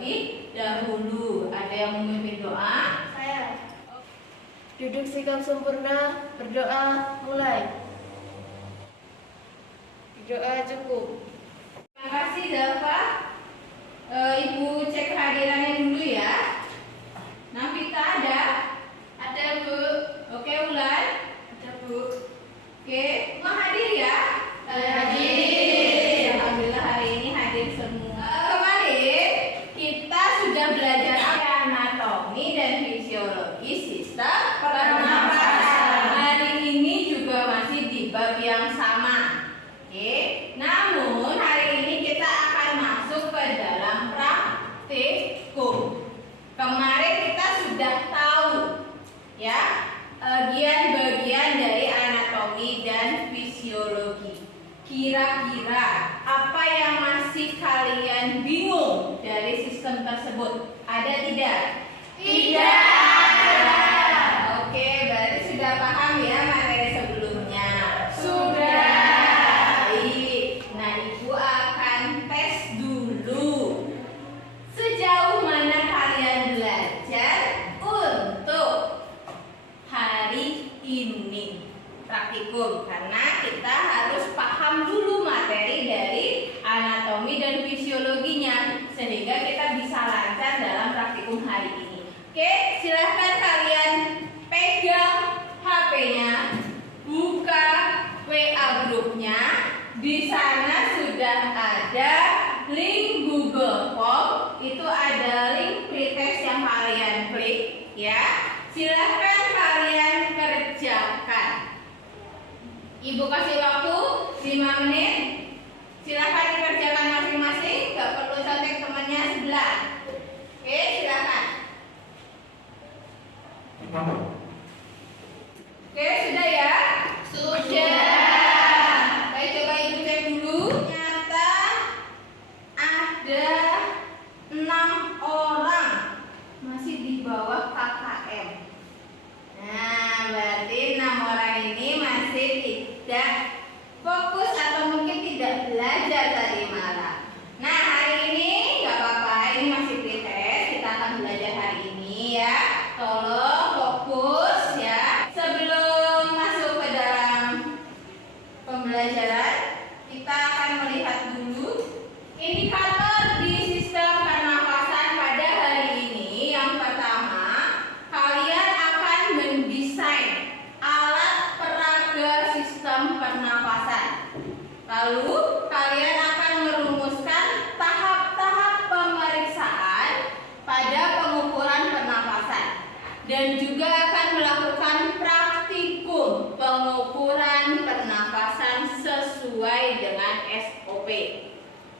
terlebih dahulu. Ada yang memimpin doa? Saya. Duduk sikap sempurna, berdoa, mulai. Doa cukup. Terima kasih Zalfa. Ibu cek kehadirannya dulu ya. Nafita ada? Ada Bu. Oke Ulan? Ada Bu. Oke, mau hadir ya? Hadir. Alhamdulillah hari ini hadir semua. Kemarin kita sudah belajar anatomi dan fisiologi sistem pernapasan. Hari ini juga masih di bab yang sama. Oke, namun hari ini kita akan masuk ke dalam praktikum. Kemarin kita sudah tahu ya bagian-bagian dari anatomi dan fisiologi. Kira-kira apa yang masih kalian bingung dari sistem tersebut? Ada tidak? Tidak. Oke, berarti sudah paham ya materi sebelumnya. Sudah. Baik. Nah, Ibu akan tes dulu. Sejauh mana kalian belajar untuk hari ini praktikum, karena kita harus paham dulu materi dari anatomi dan fisiologinya sehingga kita bisa lancar dalam praktikum hari ini. Oke, silahkan kalian pegang HP-nya, buka WA grupnya. Di sana sudah ada link Google Form, itu ada link pretest yang kalian klik ya. Silahkan kalian kerjakan. Ibu kasih waktu 5 menit. Silahkan dikerjakan masing-masing, gak perlu contek temannya sebelah. Oke, silahkan. Oke, sudah ya? Sudah. Baik, coba Ibu cek dulu. Ternyata ada 6 orang masih di bawah KKM. Nah, berarti 6 orang ini masih tidak fokus atau mungkin tidak belajar tadi malam. Nah, hari ini nggak apa-apa, ini masih pretest. Kita akan belajar hari ini ya. Tolong fokus ya. Sebelum masuk ke dalam pembelajaran, kita akan melihat dulu indikator di sistem pernapasan pada hari ini. Yang pertama, kalian akan mendesain alat peraga sistem pernapasan. Lalu kalian akan merumuskan tahap-tahap pemeriksaan pada pengukuran pernapasan dan juga akan melakukan praktikum pengukuran pernapasan sesuai dengan SOP.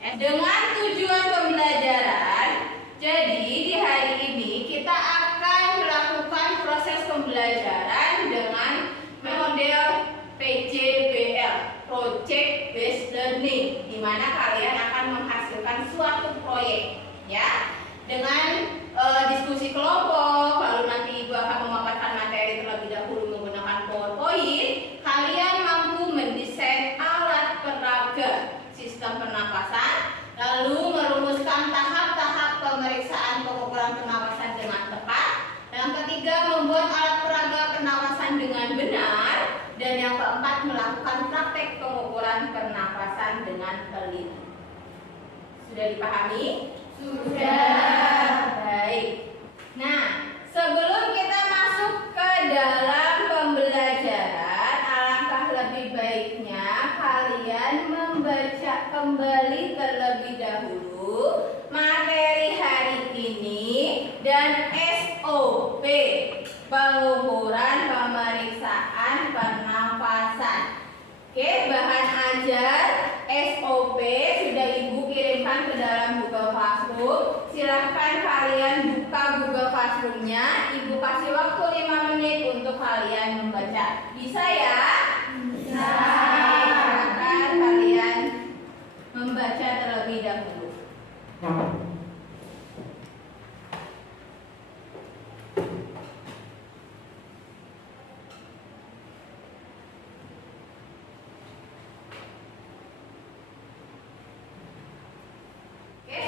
Dengan tujuan pembelajaran, jadi di hari ini kita akan melakukan proses pembelajaran dengan model PJBL, Project Based Learning, di mana kalian akan menghasilkan suatu proyek, ya, dengan diskusi kelompok. Lalu nanti Ibu akan memaparkan materi terlebih dahulu menggunakan PowerPoint. Kalian mampu mendesain alat peraga sistem pernapasan, lalu merumuskan tahap-tahap pemeriksaan pengukuran pernapasan dengan tepat. Yang ketiga, membuat alat peraga pernapasan dengan benar. Dan yang keempat, melakukan praktek pengukuran pernapasan dengan teliti. Sudah dipahami? Sudah. Baik. Nah, sebelum kita masuk ke dalam pembelajaran, alangkah lebih baiknya kalian membaca kembali terlebih dahulu materi hari ini dan SOP pengukuran pemeriksaan pernapasan. Oke, bahan ajar SOP sudah Ibu kirimkan ke dalam Google Classroom. Silahkan kalian buka Google Classroom-nya. Ibu kasih waktu 5 menit untuk kalian membaca. Bisa ya? Bisa. Silahkan kalian membaca terlebih dahulu.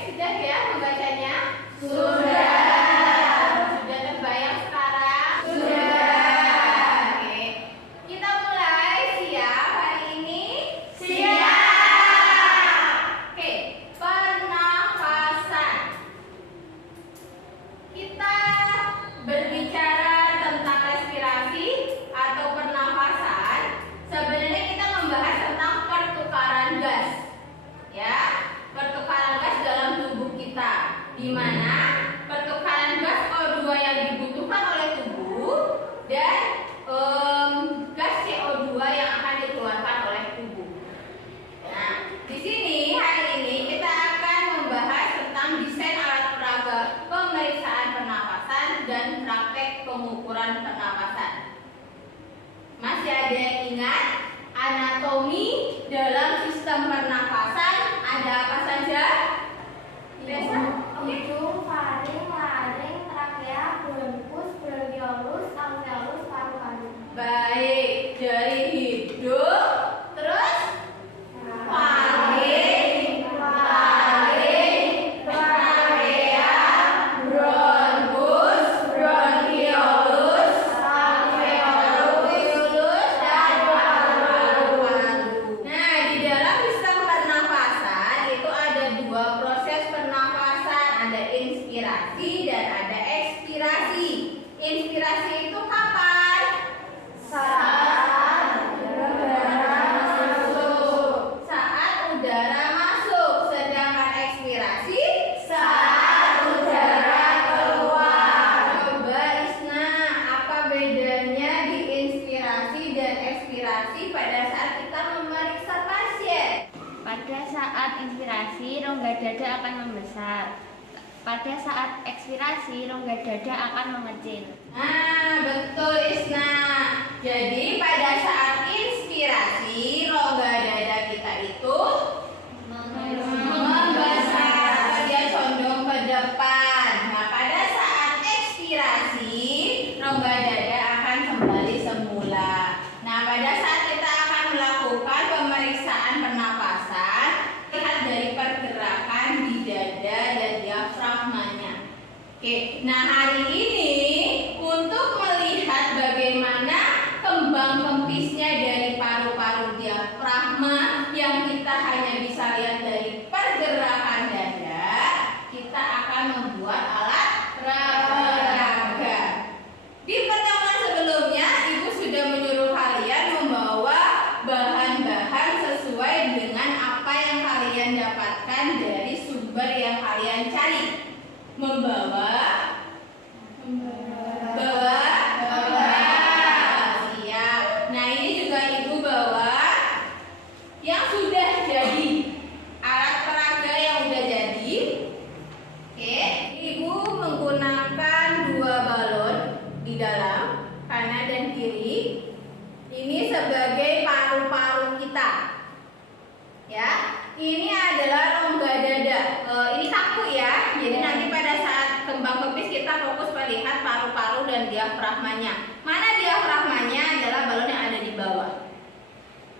Sudah ya membacanya? Sudah. Sudah terbayang sekarang? Sudah. Oke. Kita mulai, siap hari ini? Siap. Oke, pernafasan. Kita berbicara tentang respirasi atau pernafasan. Sebenarnya kita membahas tentang pertukaran gas. Ya, pertukaran gas dalam tubuh kita, di mana pertukaran gas O2 yang dibutuhkan oleh tubuh dan gas CO2 yang akan dikeluarkan oleh tubuh. Nah, di sini hari ini kita akan membahas tentang desain alat peraga pemeriksaan pernapasan dan praktek pengukuran pernapasan. Masih ada yang ingat anatomi dalam sistem pernapasan ada apa saja? Biasa? Hidung, faring, laring, trakea, bronkus, bronkiolus, alveolus, paru-paru. Baik, dari hidung, terus faring, trakea, bronkus, bronkiolus, alveolus, dan paru-paru. Nah, di dalam sistem pernafasan itu ada dua proses pernafasan, ada inspirasi dan ada ekspirasi. Inspirasi itu kapan? Saat udara masuk. Saat udara masuk. Sedangkan ekspirasi saat udara keluar. Coba Isna, apa bedanya di inspirasi dan ekspirasi pada saat kita memeriksa pasien? Pada saat inspirasi, rongga dada akan membesar. Pada saat ekspirasi, rongga dada akan mengecil. Nah, betul Isna. Jadi pada saat inspirasi, rongga dada kita itu membesar, dia condong ke depan. Nah, pada saat ekspirasi, rongga dada akan kembali semula. Nah, pada saat kita akan melakukan pemeriksaan pernapasan, lihat dari pergerakan di dada dan diafragmanya. Oke, nah hari ini untuk melihat bagaimana kembang kempisnya dari paru-paru diafragma yang kita hanya bisa lihat dari pergerakan dada, kita akan membuat alat peraga. Di pertemuan sebelumnya, Ibu sudah menyuruh kalian membawa bahan-bahan sesuai dengan apa yang kalian dapatkan dari sumber yang kalian cari. Membawa siap. Nah, ini juga Ibu bawa yang sudah jadi, alat peraga yang sudah jadi. Oke, Ibu menggunakan dua balon di dalam, kanan dan kiri. Ini sebagai paru-paru kita. Ya, ini adalah rongga dada. Ini kaku ya. Jadi nanti pada saat kembang kempis kita fokus melihat paru-paru dan diafragmanya. Mana diafragmanya? Adalah balon yang ada di bawah.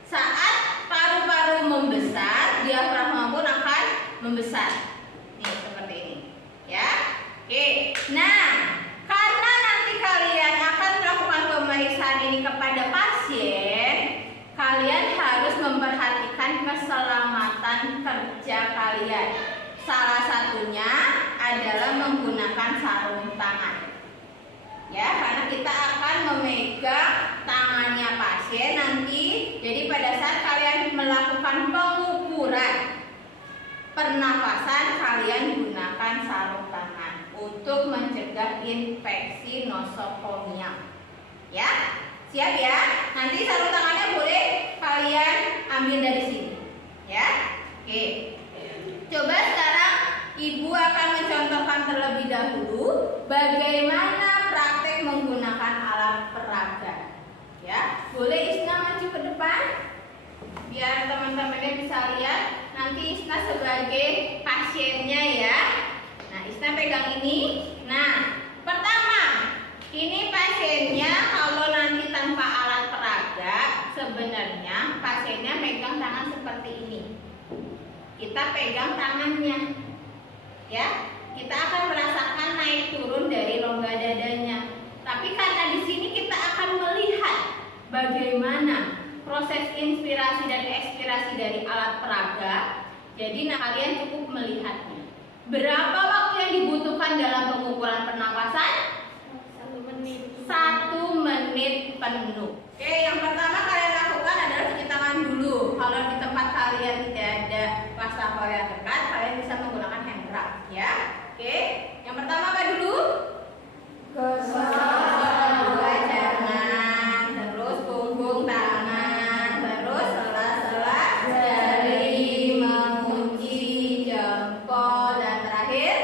Saat paru-paru membesar, diafragma pun akan membesar. Nih seperti ini. Ya. Oke. Nah, karena nanti kalian akan melakukan pemeriksaan ini kepada pasien, kalian harus memperhatikan keselamatan kerja kalian. Salah satunya adalah menggunakan sarung tangan. Ya, karena kita akan memegang tangannya pasien nanti. Jadi pada saat kalian melakukan pengukuran pernafasan, kalian gunakan sarung tangan untuk mencegah infeksi nosokomial. Ya, siap ya? Nanti sarung tangannya boleh kalian ambil dari sini. Ya, oke. Coba sekarang Ibu akan mencontohkan terlebih dahulu bagaimana praktek menggunakan alat peraga. Ya, boleh Isna maju ke depan biar teman-temannya bisa lihat. Nanti Isna sebagai pasiennya ya. Nah, Isna pegang ini. Nah, pertama, ini pasiennya. Kalau nanti tanpa alat peraga, sebenarnya pasiennya megang tangan seperti ini. Kita pegang tangannya. Ya, kita akan merasakan turun dari rongga dadanya. Tapi karena di sini kita akan melihat bagaimana proses inspirasi dan ekspirasi dari alat peraga. Jadi kalian cukup melihatnya. Berapa waktu yang dibutuhkan dalam pengukuran pernapasan? 1 menit. 1 menit penuh. Oke, yang pertama kalian lakukan adalah cuci tangan dulu. Kalau di tempat kalian tidak ada wastafel yang dekat, kalian bisa menggunakan hand rub, ya. Oke, yang pertama apa dulu? Kedua jangan, terus punggung tangan, terus sela-sela jari, mengunci jempol, dan terakhir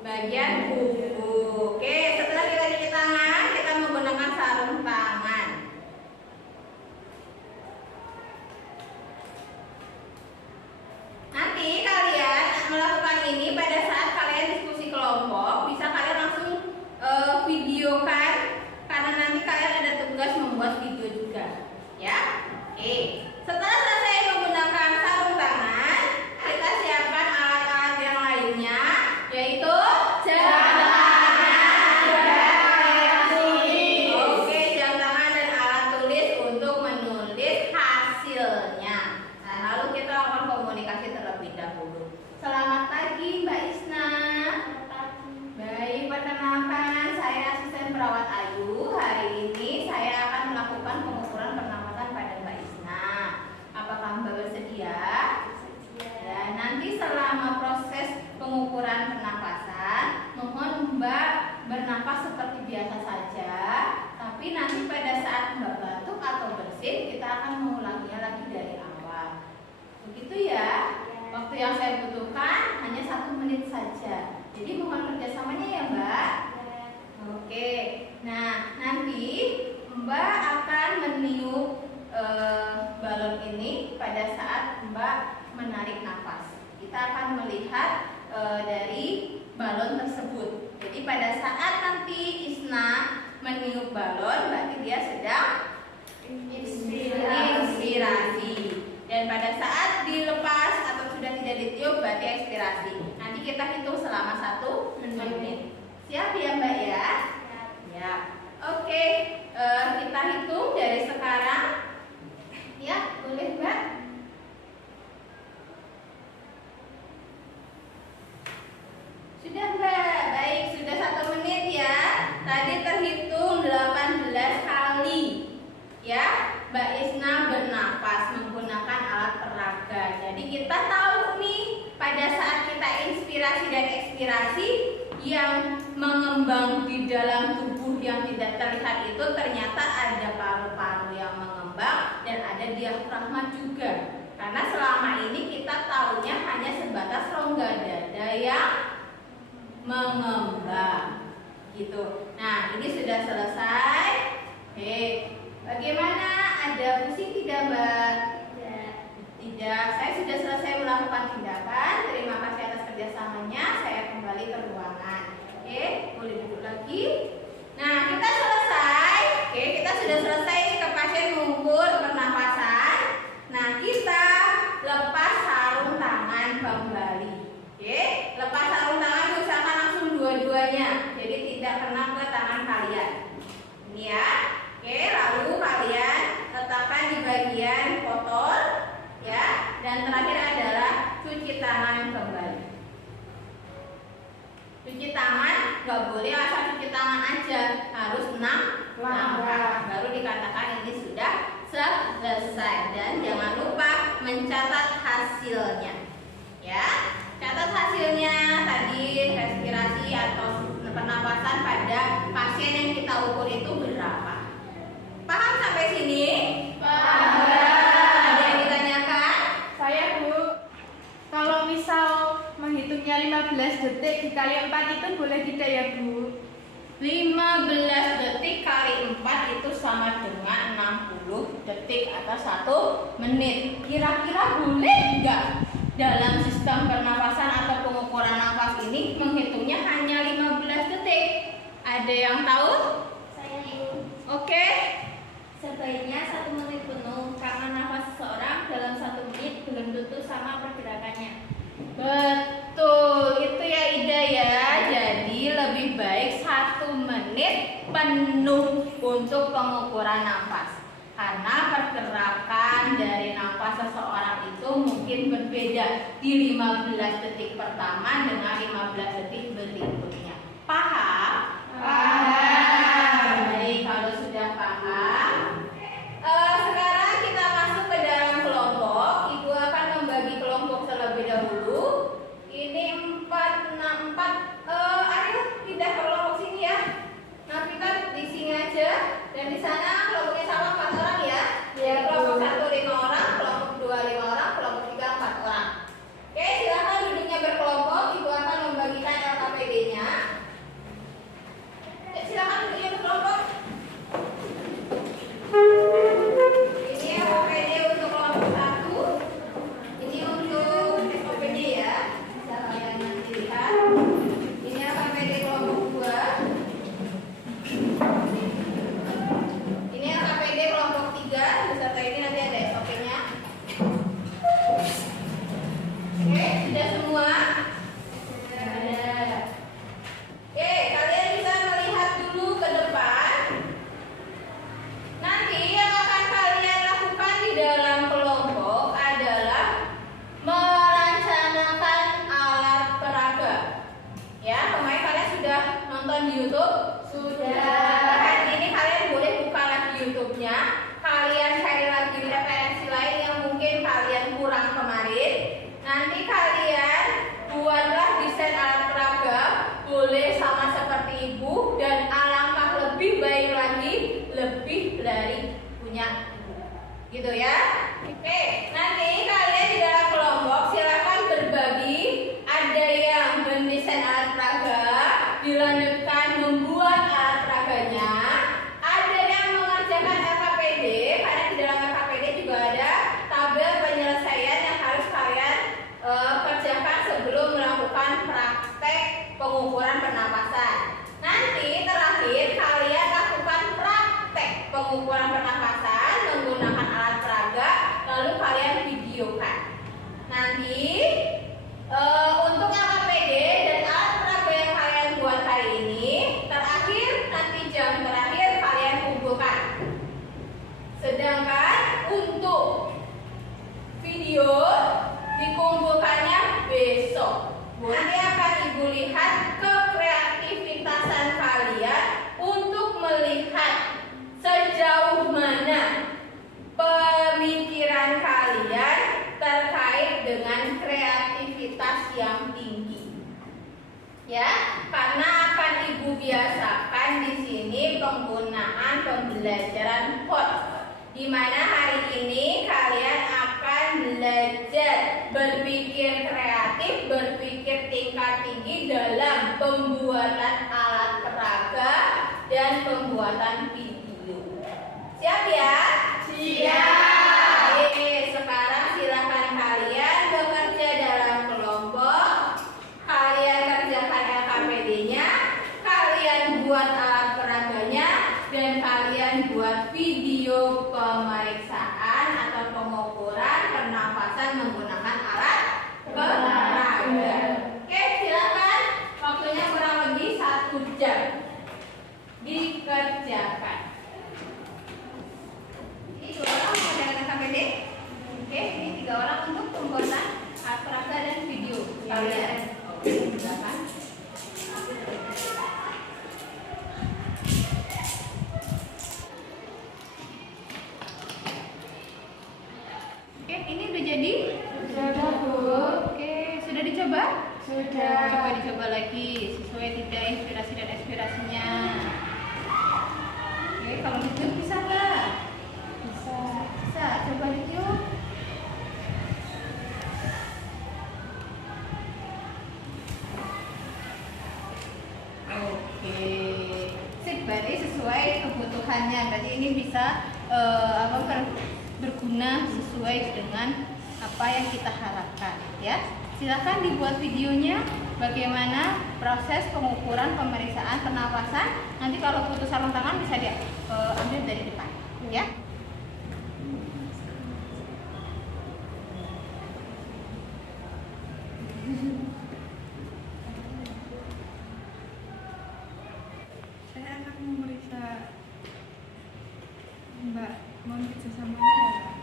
bagian kuku. Oke, setelah kita cuci tangan, kita menggunakan sarung tangan. Nanti kalian melakukan ini pada saat kalian diskusi kelompok, bisa kalian langsung videokan, karena nanti kalian ada tugas membuat video juga, ya. Oke, setelah selesai menggunakan sarung tangan, kita siapkan alat-alat yang lainnya, yaitu jam tangan. Oke, jam tangan dan alat tulis untuk menulis hasilnya. Nah, lalu kita akan komunikasi terlebih dahulu. Selamat pagi, Mbak Isna. Baik, perkenalkan, saya asisten perawat Ayu. Hari ini saya akan melakukan pengukuran pernapasan pada Mbak Isna. Apakah Mbak bersedia? Ya, nanti selama proses pengukuran pernapasan, mohon Mbak bernapas seperti biasa saja. Tapi nanti pada saat Mbak batuk atau bersin, kita akan mengulanginya lagi dari awal. Begitu ya? Waktu yang saya butuhkan hanya 1 menit saja. Jadi mohon kerjasamanya ya Mbak. Oke. Nah, nanti Mbak akan meniup balon ini pada saat Mbak menarik nafas. Kita akan melihat dari balon tersebut. Jadi pada saat nanti Isna meniup balon, berarti dia sedang inspirasi. Dan pada saat dilepas atau sudah tidak ditiup, berarti ekspirasi. Nanti kita hitung selama 1 menit. Siap ya Mbak ya? Ya. Oke, kita hitung dari sekarang. Ya, boleh Mbak? Sudah Mbak, baik, sudah 1 menit ya. Tadi terhitung 18 kali. Ya, Mbak Isna bernapas menggunakan alat peraga. Jadi kita tahu nih, pada saat kita inspirasi dan ekspirasi, yang mengembang di dalam tubuh yang tidak terlihat itu ternyata ada paru-paru yang mengembang dan ada diafragma juga. Karena selama ini kita tahunya hanya sebatas rongga dada yang mengembang. Gitu. Nah, ini sudah selesai. Oke, bagaimana? Ada pusing tidak Mbak? Tidak. Saya sudah selesai melakukan tindakan. Terima kasih atas kerjasamanya. Saya kembali ke ruangan. Oke, boleh duduk lagi. Nah, kita selesai. Oke, kita sudah selesai ke pasien mengukur pernapasan. Nah, kita lepas sarung tangan kembali. Oke, lepas sarung tangan usahakan langsung dua-duanya. Jadi tidak kena ke tangan kalian. Ini ya. Oke, lalu kalian letakkan di bagian kotor, ya. Dan terakhir adalah cuci tangan kembali. Cuci tangan nggak boleh asal cuci tangan aja, harus 6 langkah baru dikatakan ini sudah selesai. Dan jangan lupa mencatat hasilnya, ya. Catat hasilnya tadi respirasi atau pernapasan pada pasien yang kita ukur itu berapa. Paham sampai sini? Paham. Ada yang ditanyakan? Saya Bu, kalau misal menghitungnya 15 detik dikali 4 itu boleh tidak ya Bu? 15 detik kali 4 itu sama dengan 60 detik atau 1 menit. Kira-kira boleh nggak dalam sistem pernapasan atau pengukuran nafas ini menghitungnya hanya 15 detik? Ada yang tahu? Saya Bu. Oke. Sebaiknya 1 menit penuh karena nafas seseorang dalam 1 menit belum tentu sama pergerakannya. Betul, itu ya Ida ya. Jadi lebih nafas seseorang itu mungkin berbeda di 15 detik pertama dengan 15 detik berikutnya. Paham? Baik, kalau sudah paham, sekarang kita masuk ke dalam kelompok. Ibu akan membagi kelompok terlebih dahulu. Ini 4, 6, 4. Ariel pindah ke kelompok sini ya. Nah, kita di sini aja. Dan di sana kelompoknya sama 4 orang ya. Jadi kelompok 1 5 orang, kelompok 2 5 orang, kelompok 3 4 orang. Oke, silakan duduknya berkelompok. Ibu akan membagikan LKPD-nya. Silakan duduknya berkelompok. Ini LKPD untuk kelompok 1. Ini untuk SOPD ya. Bisa kalian nanti lihat. Ini LKPD kelompok 2. Ini LKPD kelompok 3. Beserta ini nanti ada SOP-nya. Oke, sudah semua? Ada. Oke, kalian bisa melihat dulu ke depan. Nanti yang akan kalian lakukan di dalam kelompok adalah merancangkan alat peraga. Ya, kemarin kalian sudah nonton di YouTube? Sudah. Hari ini kalian boleh buka lagi YouTube-nya. Kalian cari lagi referensi lain yang mungkin kalian kurang kemarin. Nanti kalian buatlah desain alat peraga. Boleh sama seperti ibu, dan alangkah lebih baik lagi lebih dari punya ibu. Gitu ya. Oke, nanti kalian di dalam kelompok silakan berbagi. Ada yang mendesain alat peraga, dilanjutkan membuat alat peraganya. Ada yang mengerjakan LKPD, karena di dalam LKPD juga ada tabel penyelesaian yang harus kalian kerjakan sebelum melakukan praktek pengukuran pernapasan. Nanti terakhir kalian lakukan praktek pengukuran pernapasan menggunakan alat peraga, lalu kalian videokan. Nanti untuk LKPD dan alat peraga yang kalian buat hari ini, terakhir nanti jam terakhir kalian kumpulkan. Sedangkan untuk video dikumpulkannya besok. Nanti akan ibu lihat kekreativitasan kalian untuk melihat sejauh mana pemikiran kalian terkait dengan kreativitas yang tinggi. Ya, karena akan ibu biasakan di sini penggunaan pembelajaran POT, di mana hari ini kalian akan belajar berpikir kreatif, berpikir tingkat tinggi dalam pembuatan alat peraga dan pembuatan video. Siap ya? Siap. Oke, sekarang silakan kalian bekerja dalam kelompok. Kalian kerjakan LKPD-nya, kalian buat alat peraganya, dan kalian buat video pemeriksaan atau pengukuran pernapasan menggunakan alat peraga. Oke, silakan. Waktunya kurang lebih 1 jam. Dikerjakan. Ini 2 orang mengerjakan LKPD. Oke, ini 3 orang untuk pembuatan alat peraga dan video kalian. Oke, silakan. Oke, ini udah jadi? Sudah, Bu. Oke, sudah dicoba? Sudah. Coba dicoba lagi sesuai tidak inspirasi dan aspirasinya. Oke, kalau gitu bisa nggak? Bisa. Bisa, coba yuk. Oke, sip, berarti sesuai kebutuhannya. Berarti ini bisa berguna sesuai dengan apa yang kita harapkan, ya. Silakan dibuat videonya bagaimana proses pengukuran pemeriksaan pernapasan. Nanti kalau butuh sarung tangan bisa diambil dari depan, ya. Saya akan memeriksa Mbak, mohon kerjasamanya ya, Mbak.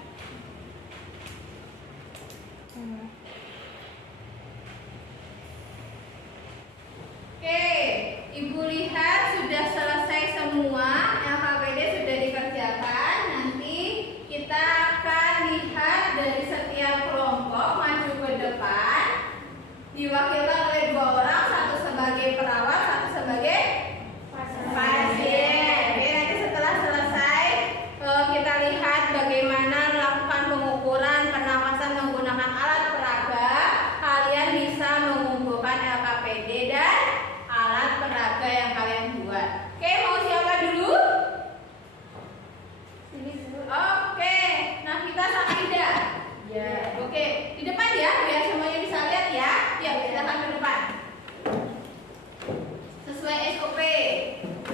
depan. Sesuai SOP.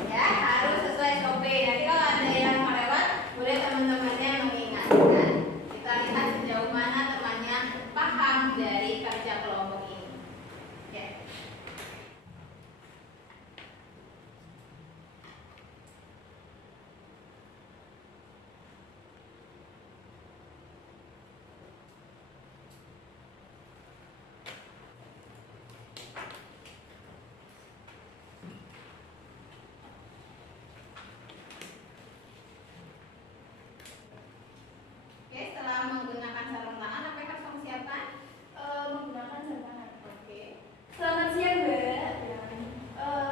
Ya, harus sesuai SOP. Nanti kalau ada yang melewat, boleh teman-temannya mengingatkan. Kita lihat sejauh mana temannya paham dari kerja kelompok ini. Ya. Oke, setelah menggunakan sarung tangan, apa yang harus kamu siapkan? Menggunakan sarung tangan. Oke. Selamat siang, Mbak.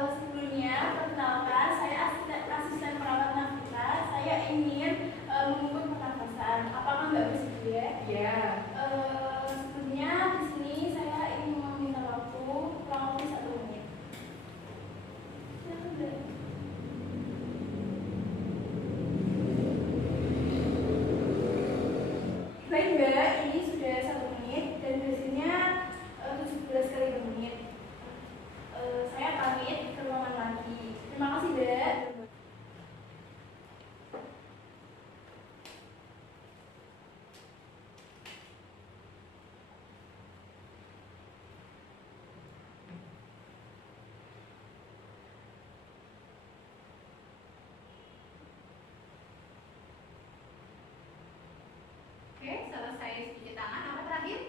Sebelumnya, perkenalkan, saya asisten perawat nafita. Saya ingin mengukur pernafasan. Apakah Mbak bersedia? Ya. Sebelumnya, di sini saya ingin meminta waktu kurang lebih 1 menit. Silakan, Mbak. Baik, Mbak, ini sudah 1 menit dan hasilnya 17 kali per menit. Saya pamit ke ruangan lagi. Terima kasih, Mbak. Oke, selesai cuci tangan. Apa terakhir?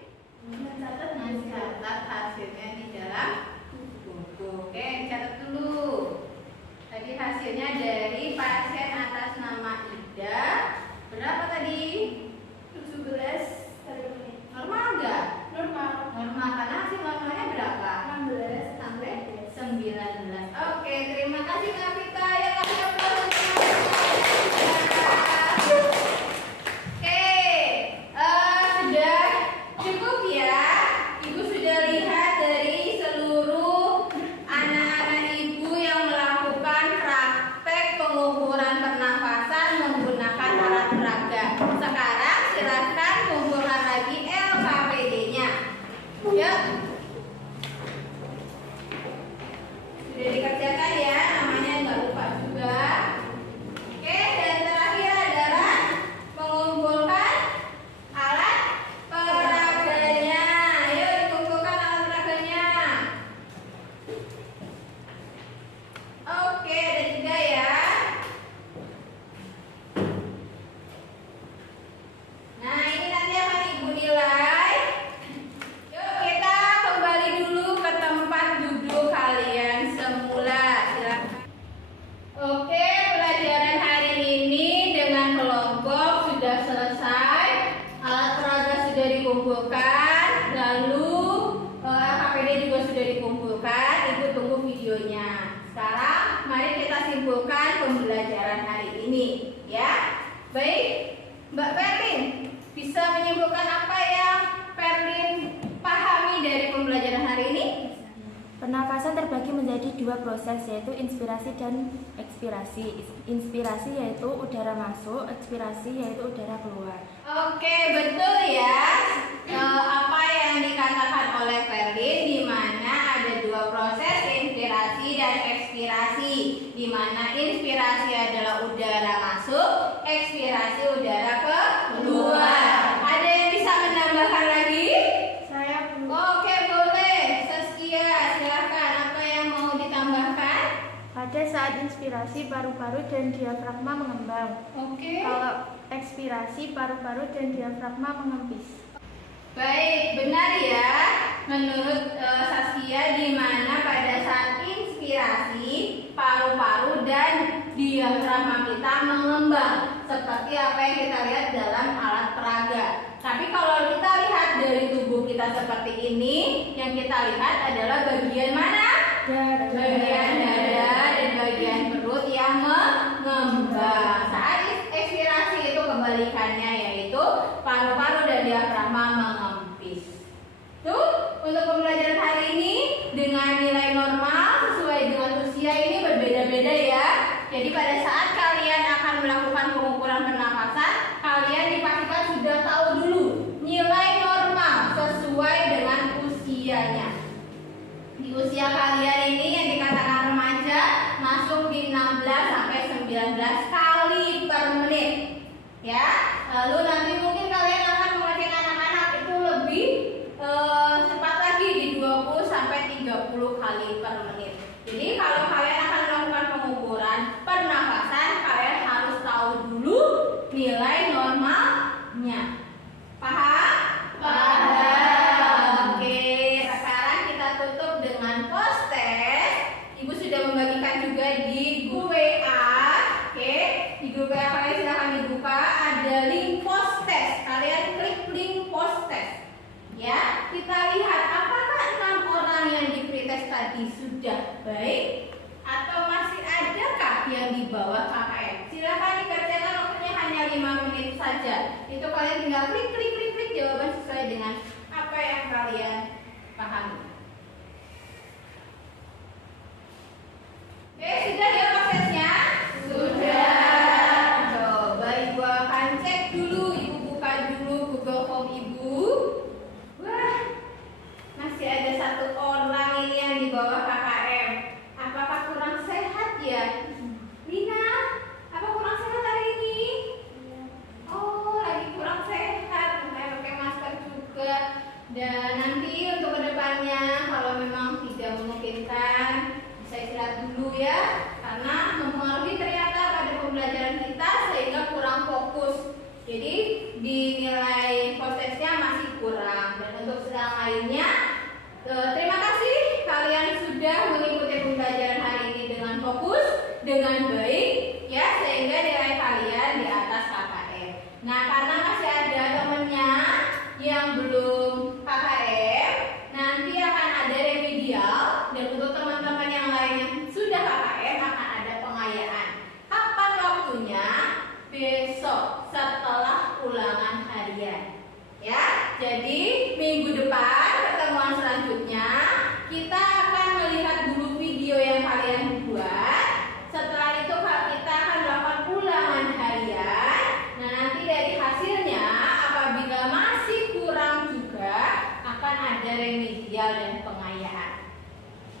Mencatat Mencatat hasilnya di dalam buku. Oke, dicatat dulu. Tadi hasilnya dari pasien atas nama Ida. Berapa tadi? 17 kali per menit. Normal enggak? Normal. Normal, karena hasil normalnya berapa? 16 Sampai 19. Oke, terima kasih Kak Vita. Ya, kasih aplaus untuk Kak Vita. Oke, sudah cukup ya. Ibu sudah lihat dari seluruh anak-anak ibu yang melakukan praktek pengukuran pernafasan menggunakan alat peraga. Sekarang silakan kumpulkan lagi LKPD-nya. Yuk. Sudah dikerjakan ya, namanya nggak lupa juga. Oke, dan terakhir adalah mengumpulkan alat peraganya. Ayo dikumpulkan alat peraganya. Oke, ada 3 ya. Nah, ini nanti akan ibu nilai. Yuk kita kembali dulu ke tempat duduk kalian semula. Silakan. Oke, pelajaran hari ini dengan kelompok sudah selesai. Alat peraga sudah dikumpulkan, lalu LKPD juga sudah dikumpulkan. Ibu tunggu videonya. Sekarang mari kita simpulkan pembelajaran hari ini, ya. Baik, Mbak Perlin, bisa menyimpulkan apa yang Perlin pahami dari pembelajaran hari ini? Pernafasan terbagi menjadi 2 proses, yaitu inspirasi dan ekspirasi. Inspirasi yaitu udara masuk, ekspirasi yaitu udara keluar. Oke, betul ya. Apa yang dikatakan oleh Perlin, di mana ada 2 proses, inspirasi dan ekspirasi. Di mana inspirasi adalah udara masuk, ekspirasi udara keluar. Ada yang bisa menambahkan lagi? Saya belum. Oke, boleh. Saskia, silakan. Apa yang mau ditambahkan? Pada saat inspirasi, paru-paru dan diafragma mengembang. Oke. Kalau ekspirasi, paru-paru dan diafragma mengempis. Baik, benar ya. Menurut Saskia, di mana pada saat inspirasi paru-paru dan diafragma kita mengembang seperti apa yang kita lihat dalam alat peraga. Tapi kalau kita lihat dari tubuh kita seperti ini, yang kita lihat adalah bagian mana? Bagian dada dan bagian perut yang mengembang. Saat ekspirasi itu kebalikannya, yaitu paru-paru dan diafragma mengempis. Tuh, untuk pembelajaran hari ini dengan nilai normal sesuai dengan usia ini berbeda-beda ya. Jadi pada saat kalian akan melakukan pengukuran pernafasan, kalian dipastikan sudah tahu dulu nilai normal sesuai dengan usianya. Di usia kalian ini yang dikatakan remaja masuk di 16 sampai 19 kali per menit. Ya. Lalu nanti mungkin kalian akan mengecek anak-anak itu lebih cepat lagi di 20 sampai 30 kali per menit. Jadi kalau kalian akan melakukan pengukuran pernapasan, kalian harus tahu dulu nilai normalnya. Paham? Paham. Oke, sekarang kita tutup dengan post test. Ibu sudah membagikan juga di grup WA. Oke, di grup WA kalian silahkan dibuka. Ada link post test. Kalian klik link post test. Ya, kita lihat apakah 6 orang yang di pretest tadi sudah baik atau masih adakah yang di bawah KKM. Silahkan dikerjakan, waktunya hanya 5 menit saja. Itu kalian tinggal klik jawaban sesuai dengan apa yang kalian pahami. Oke, sudah ya prosesnya? Sudah. Coba ibu akan cek dulu, ibu buka dulu Google Form ibu. Wah, masih ada 1 orang ini yang di bawah KKM. Apakah kurang sehat ya? Lina, apa kurang sehat hari ini? Oh, lagi kurang sehat, makanya pakai masker juga. Dan nanti untuk kedepannya kalau memang tidak memungkinkan bisa istirahat dulu ya, karena mempengaruhi ternyata pada pembelajaran kita sehingga kurang fokus. Jadi di nilai prosesnya masih kurang. Dan untuk sedang lainnya, terima kasih kalian sudah mengikuti pembelajaran hari ini dengan fokus, dengan baik ya, sehingga nilai kalian di atas KKM. Nah, karena masih ada temennya yang belum KKM, nanti akan ada remedial, dan untuk teman-teman yang lain yang sudah KKM akan ada pengayaan. Kapan waktunya? Besok setelah ulangan harian. Ya, jadi minggu depan pertemuan selanjutnya kita akan melihat dulu video yang kalian buat. Setelah itu kita akan melakukan ulangan harian. Nah, nanti dari hasilnya apabila masih kurang juga akan ada remedial dan pengayaan.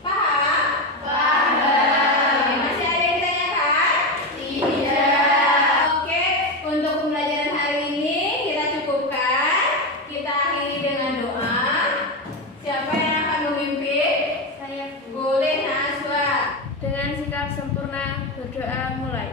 Paham? Paham. Masih ada yang ditanyakan? Tidak. Oke, untuk pembelajaran hari ini kita cukupkan. Kita akhiri dengan doa. Siapa yang akan memimpin? Saya Boleh Najwa. dengan sikap sempurna berdoa mulai.